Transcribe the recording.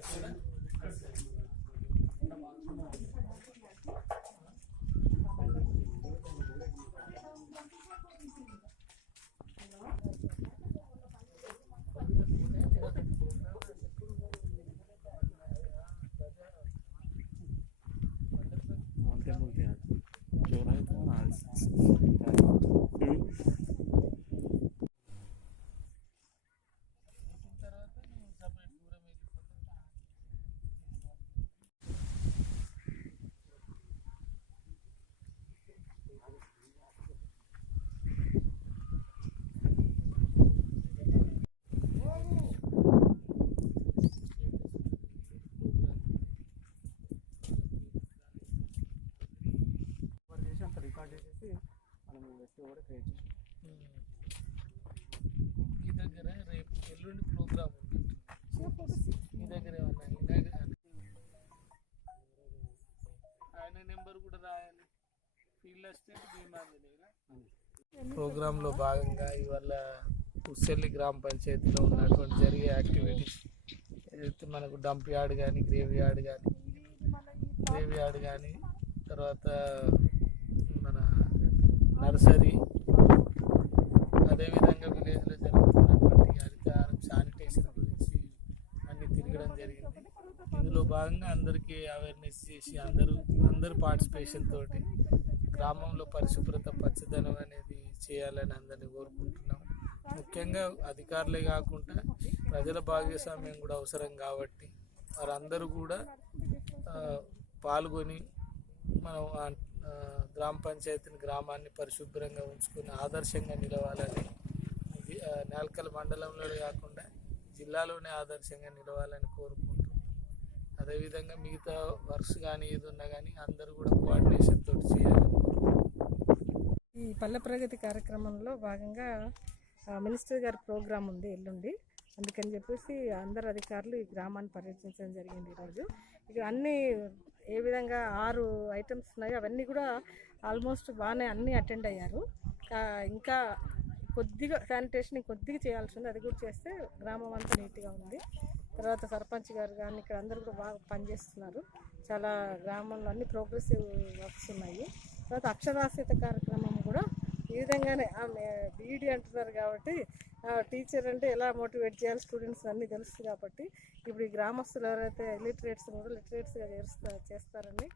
మీ దగ్గర రేపు ఎల్లుండి ప్రోగ్రామ్ ఉంది, మీ దగ్గర ఆయన నెంబర్ కూడా రాయాలి. ఫీల్డ్ అసిస్టెంట్ భీమాంజనేయుల ప్రోగ్రాంలో భాగంగా ఇవాళ ఉస్సెల్లి గ్రామ పంచాయతీలో ఉన్నటువంటి జరిగే యాక్టివిటీస్ ఏదైతే మనకు డంప్ యార్డ్ కానీ గ్రేవ్ యార్డ్ కానీ తర్వాత మన నర్సరీ, అదేవిధంగా విలేజ్లో జరుగుతున్నటువంటి హరితహారం శానిటేషన్ గురించి అన్ని తిరగడం జరిగింది. ఇందులో భాగంగా అందరికీ అవేర్నెస్ చేసి అందరు పార్టిసిపేషన్ తోటి గ్రామంలో పరిశుభ్రత పచ్చదనం అనేది చేయాలని అందరినీ కోరుకుంటున్నాం. ముఖ్యంగా అధికారులే కాకుండా ప్రజల భాగస్వామ్యం కూడా అవసరం కాబట్టి వారందరూ కూడా పాల్గొని మనం గ్రామ పంచాయతీని గ్రామాన్ని పరిశుభ్రంగా ఉంచుకుని ఆదర్శంగా నిలవాలని, నేల్కల్ మండలంలో కాకుండా జిల్లాలోనే ఆదర్శంగా నిలవాలని కోరుకుంటున్నాం. అదేవిధంగా మిగతా వర్క్స్ కానీ ఏది ఉన్నా కానీ అందరూ కూడా కోఆర్డినేషన్ తోటి చేయాలని. ఈ పల్లె ప్రగతి కార్యక్రమంలో భాగంగా మినిస్టర్ గారి ప్రోగ్రాం ఉంది ఎల్లుండి, అందుకని చెప్పేసి అందరు అధికారులు ఈ గ్రామాన్ని పర్యటించడం జరిగింది. ఈరోజు ఇక్కడ అన్నీ ఏ విధంగా 6 ఐటమ్స్ ఉన్నాయో అవన్నీ కూడా ఆల్మోస్ట్ బాగానే అన్నీ అటెండ్ అయ్యారు. ఇంకా కొద్దిగా శానిటేషన్ కొద్దిగా చేయాల్సి ఉంది, అది కూడా చేస్తే గ్రామం అంతా నీట్గా ఉంది. తర్వాత సర్పంచ్ గారు కానీ ఇక్కడ అందరూ కూడా బాగా పనిచేస్తున్నారు. చాలా గ్రామంలో అన్ని ప్రోగ్రెసివ్ వర్క్స్ ఉన్నాయి. తర్వాత అక్షరాస్యత కార్యక్రమం కూడా ఈ విధంగానే బీఈడీ అంటున్నారు కాబట్టి టీచర్ అంటే ఎలా మోటివేట్ చేయాలి స్టూడెంట్స్ అన్నీ తెలుస్తుంది కాబట్టి ఇప్పుడు ఈ గ్రామస్తులు ఎవరైతే లిటరేట్స్ కూడా లిటరేట్స్గా చేస్తారని